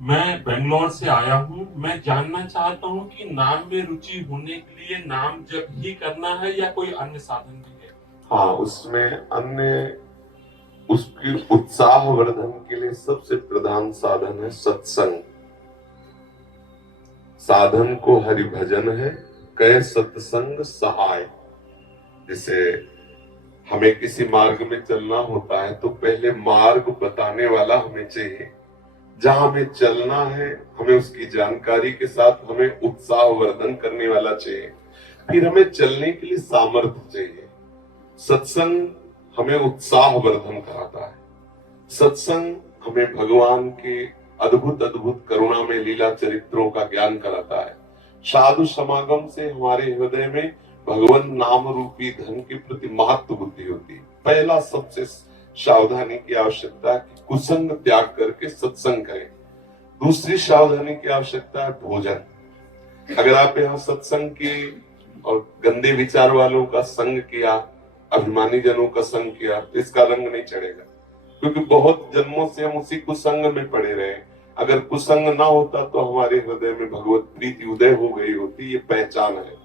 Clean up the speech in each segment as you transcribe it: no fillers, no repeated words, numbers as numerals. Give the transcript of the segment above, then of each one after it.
मैं बेंगलोर से आया हूँ। मैं जानना चाहता हूँ कि नाम में रुचि होने के लिए नाम जप ही करना है या कोई अन्य साधन भी है। हाँ, उसमें अन्य उसकी उत्साह वर्धन के लिए सबसे प्रधान साधन है सत्संग। साधन को हरि भजन है, कह सत्संग सहाय। जैसे हमें किसी मार्ग में चलना होता है तो पहले मार्ग बताने वाला हमें चाहिए। जहां हमें चलना है हमें उसकी जानकारी के साथ हमें उत्साह वर्धन करने वाला चाहिए। फिर हमें चलने के लिए सामर्थ्य चाहिए। सत्संग हमें उत्साह वर्धन कराता है। सत्संग हमें भगवान के अद्भुत अद्भुत करुणा में लीला चरित्रों का ज्ञान कराता है। साधु समागम से हमारे हृदय में भगवान नाम रूपी धन के प्रति महत्व बुद्धि होती है। पहला सबसे सावधानी की आवश्यकता है कि कुसंग त्याग करके सत्संग करें। दूसरी सावधानी की आवश्यकता है भोजन। अगर आप यहाँ सत्संग की और गंदे विचार वालों का संग किया, अभिमानी जनों का संग किया तो इसका रंग नहीं चढ़ेगा, क्योंकि बहुत जन्मों से हम उसी कुसंग में पड़े रहे। अगर कुसंग ना होता तो हमारे हृदय में भगवत प्रीति उदय हो गई होती। ये पहचान है।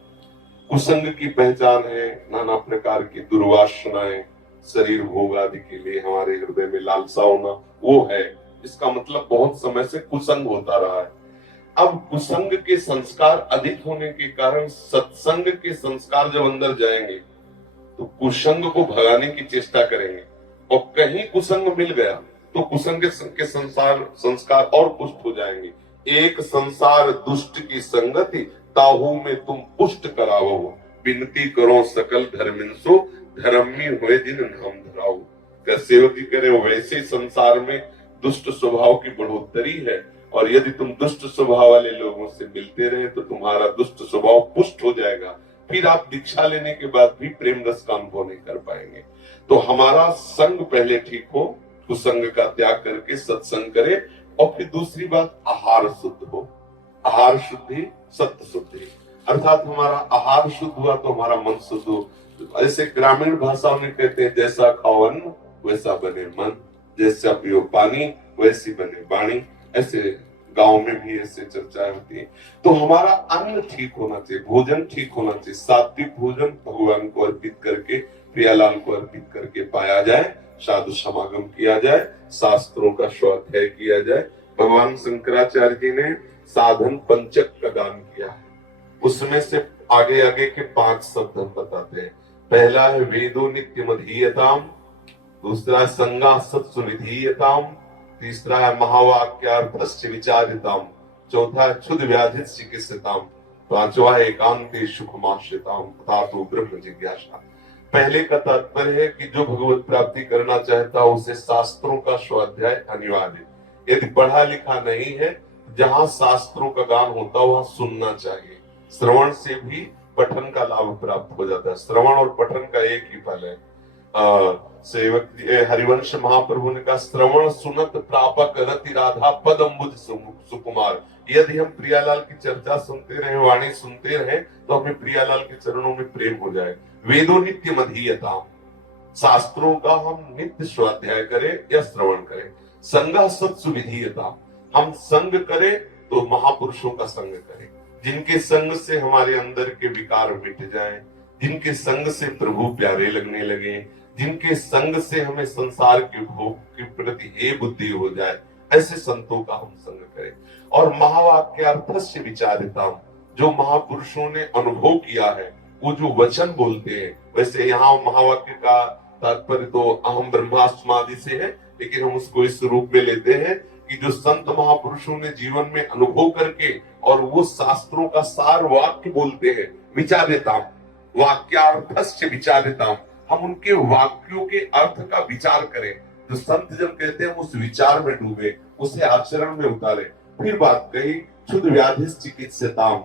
कुसंग की पहचान है नाना प्रकार की दुर्वासनाएं, शरीर भोग आदि के लिए हमारे हृदय में लालसा होना, वो है। इसका मतलब बहुत समय से कुसंग होता रहा है। अब कुसंग के संस्कार अधिक होने के कारण सत्संग के संस्कार जब अंदर जाएंगे तो कुसंग को भगाने की चेष्टा करेंगे। और कहीं कुसंग मिल गया तो कुसंग के संस्कार और पुष्ट हो जाएंगे। एक संसार दुष्ट की संगति, ताहू में तुम पुष्ट करावो। विनती करो सकल धर्मिंसो, धर्मी हुए जिन नाम धराओ। कर सेवकी करे वैसे संसार में दुष्ट स्वभाव की बढ़ोतरी है। और यदि तुम दुष्ट स्वभाव वाले लोगों से मिलते रहे तो तुम्हारा दुष्ट स्वभाव पुष्ट हो जाएगा। फिर आप दीक्षा लेने के बाद भी प्रेम रस का अनुभव नहीं कर पाएंगे। तो हमारा संग पहले ठीक हो, कुसंग का त्याग करके सत्संग करे। और फिर दूसरी बात, आहार शुद्ध हो। आहार शुद्धि सत्य शुद्धि, अर्थात हमारा आहार शुद्ध हुआ तो हमारा मन शुद्ध हो। ऐसे ग्रामीण भाषाओं में कहते हैं, जैसा खाओ अन्न वैसा बने मन, जैसा पियो पानी वैसी बने वाणी। ऐसे गांव में भी ऐसे चर्चाएं होती है। तो हमारा अन्न ठीक होना चाहिए, भोजन ठीक होना चाहिए। सात्विक भोजन भगवान को अर्पित करके, प्रियालाल को अर्पित करके पाया जाए। साधु समागम किया जाए, शास्त्रों का स्वाध्याय किया जाए। भगवान शंकराचार्य जी ने साधन पंचक का दान किया है। उसमें से आगे आगे के 5 शब्द हम बताते हैं। पहला है वेदो नित्यमधीयताम, दूसरा है संगा सत्सुनिधीयताम, तीसरा है महावाक्यार्थस्य विचारिताम, चौथा है क्षुद्र व्याधि चिकित्सिताम, पांचवा है एकांते सुखमाश्रिताम तथा तो ब्रह्म जिज्ञासा। पहले का तात्पर्य है कि जो भगवत प्राप्ति करना चाहता है उसे शास्त्रों का स्वाध्याय अनिवार्य। यदि पढ़ा लिखा नहीं है, जहां शास्त्रों का गान होता है वहां सुनना चाहिए। श्रवण से भी पठन का लाभ प्राप्त हो जाता है। श्रवण और पठन का एक ही फल है। सेवक हरिवंश महाप्रभु ने कहा, श्रवण सुनत प्रापक रति राधा पद अम्बुज सुकुमार। यदि हम प्रियालाल की चर्चा सुनते रहे, वाणी सुनते रहे, तो हमें प्रियालाल के चरणों में प्रेम हो जाए। वेदो नित्य मधीयता, शास्त्रों का हम नित्य स्वाध्याय करें या श्रवण करें। संगा सत्सुविधीयता, हम संग करें तो महापुरुषों का संग करें, जिनके संग से हमारे अंदर के विकार मिट जाएं, जिनके संग से प्रभु प्यारे लगने लगे, जिनके संग से हमें संसार के भोग के प्रति हे बुद्धि हो जाए, ऐसे संतों का हम संग करें। और महावाक्यार्थस्य विचारिता, जो महापुरुषों ने अनुभव किया है, वो जो वचन बोलते हैं। वैसे यहाँ महावाक्य का तात्पर्य तो अहम ब्रह्मास्मादि से है, लेकिन हम उसको इस रूप में लेते हैं कि जो संत महापुरुषों ने जीवन में अनुभव करके और वो शास्त्रों का सार वाक्य बोलते हैं, विचारिता वाक्यार्थस्य विचारिता, हम उनके वाक्यों के अर्थ का विचार करें। जो संत जब कहते हैं उस विचार में डूबे, उसे आचरण में उतारे। फिर बात कही क्षुद्र व्याधि चिकित्सिताम,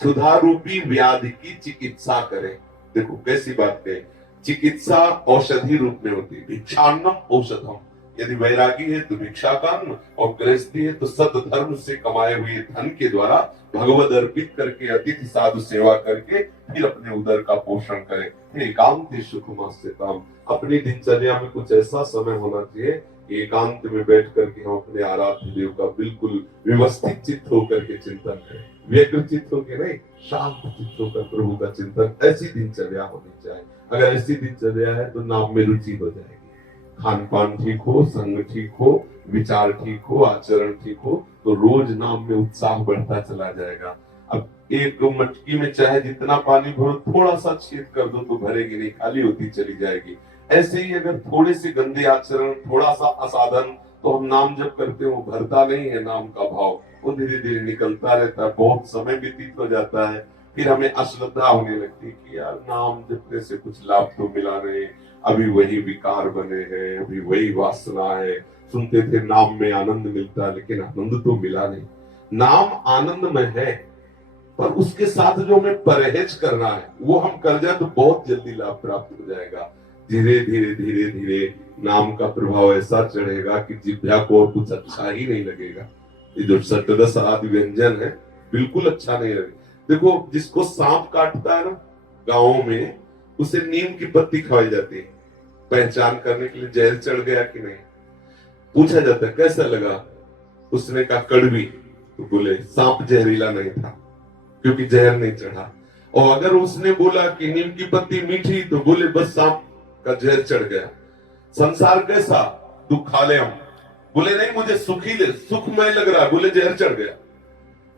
क्षुधा रूपी व्याधि की चिकित्सा करें। देखो कैसी बात कही, चिकित्सा औषधि रूप में होती है। भिक्षान्नम औषधम, यदि वैरागी है तो भिक्षा का अन्न, और गृहस्थी है तो सत धर्म से कमाए हुए धन के द्वारा भगवद अर्पित करके अतिथि साधु सेवा करके फिर अपने उदर का पोषण करें। एकांत सुखमास्यताम, अपनी दिनचर्या में कुछ ऐसा समय होना चाहिए एकांत में बैठ करके हम अपने आराध्य देव का बिल्कुल व्यवस्थित चित्त होकर के चिंतन करें, व्यग्र चित्त होकर नहीं, शांत चित्त होकर प्रभु का चिंतन। ऐसी दिनचर्या होनी चाहिए। अगर ऐसी दिनचर्या है तो नाम में रुचि हो जाएगी। खान पान ठीक हो, संग ठीक हो, विचार ठीक हो, आचरण ठीक हो, तो रोज नाम में उत्साह बढ़ता चला जाएगा। अब एक मटकी में चाहे जितना पानी भरो, थोड़ा सा छेद कर दो तो भरेगी नहीं, खाली होती चली जाएगी। ऐसे ही अगर थोड़े से गंदे आचरण, थोड़ा सा असाधन, तो हम नाम जब करते हो भरता नहीं है नाम का भाव, वो धीरे धीरे निकलता रहता है। बहुत समय व्यतीत हो जाता है, फिर हमें अश्रद्धा होने लगती है कि यार नाम जपने से कुछ लाभ तो मिला नहीं, अभी वही विकार बने हैं, अभी वही वासना है। सुनते थे नाम में आनंद मिलता है, लेकिन आनंद तो मिला नहीं। नाम आनंदमय है, पर उसके साथ जो हमें परहेज करना है वो हम कर जाए तो बहुत जल्दी लाभ प्राप्त हो जाएगा। धीरे धीरे धीरे धीरे नाम का प्रभाव ऐसा चढ़ेगा कि जिह्वा को और कुछ अच्छा ही नहीं लगेगा। ये जो सप्तदश आदि व्यंजन है बिल्कुल अच्छा नहीं लगेगा। देखो, जिसको सांप काटता है ना गाँव में, उसे नीम की पत्ती खवाई जाती है पहचान करने के लिए जहर चढ़ गया कि नहीं। पूछा जाता है कैसा लगा, उसने कहा कड़वी, तो बोले सांप जहरीला नहीं था क्योंकि जहर नहीं चढ़ा। और अगर उसने बोला कि नीम की पत्ती मीठी, तो बोले बस सांप का जहर चढ़ गया। संसार कैसा, दुखालयम, बोले नहीं मुझे सुखमय लग रहा, बोले जहर चढ़ गया।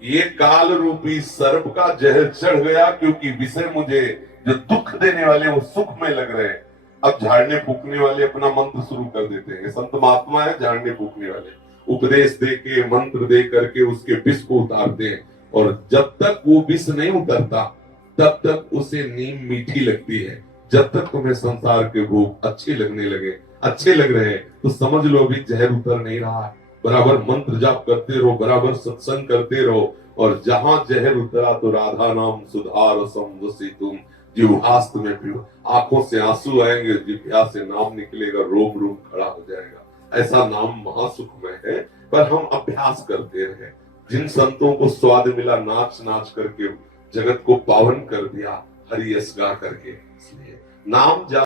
ये काल रूपी सर्प का जहर चढ़ गया क्योंकि विषय मुझे जो दुख देने वाले वो सुखमय लग रहे हैं। अब झाड़ने फूकने वाले अपना मंत्र शुरू कर देते हैं। संत महात्मा है झाड़ने फूकने वाले, उपदेश दे के मंत्र दे करके उसके विष को उतारते हैं, और जब तक वो विष नहीं उतरता तब तक उसे नीम मीठी लगती है। जब तक तुम्हें संसार के भोग अच्छे लगने लगे, अच्छे लग रहे हैं, तो समझ लो अभी जहर उतर नहीं रहा है। बराबर मंत्र जाप करते रहो, बराबर सत्संग करते रहो, और जहां जहर उतरा तो राधा नाम सुधार समवसी तुम जिह्वास्त में पियो। आंखों से आंसू आएंगे, जिह्वा से नाम निकलेगा, रोम रोम खड़ा हो जाएगा। ऐसा नाम महासुखमय है, पर हम अभ्यास करते रहे। जिन संतों को स्वाद मिला नाच नाच करके जगत को पावन कर दिया, हरि यश गा करके, इसलिए नाम जा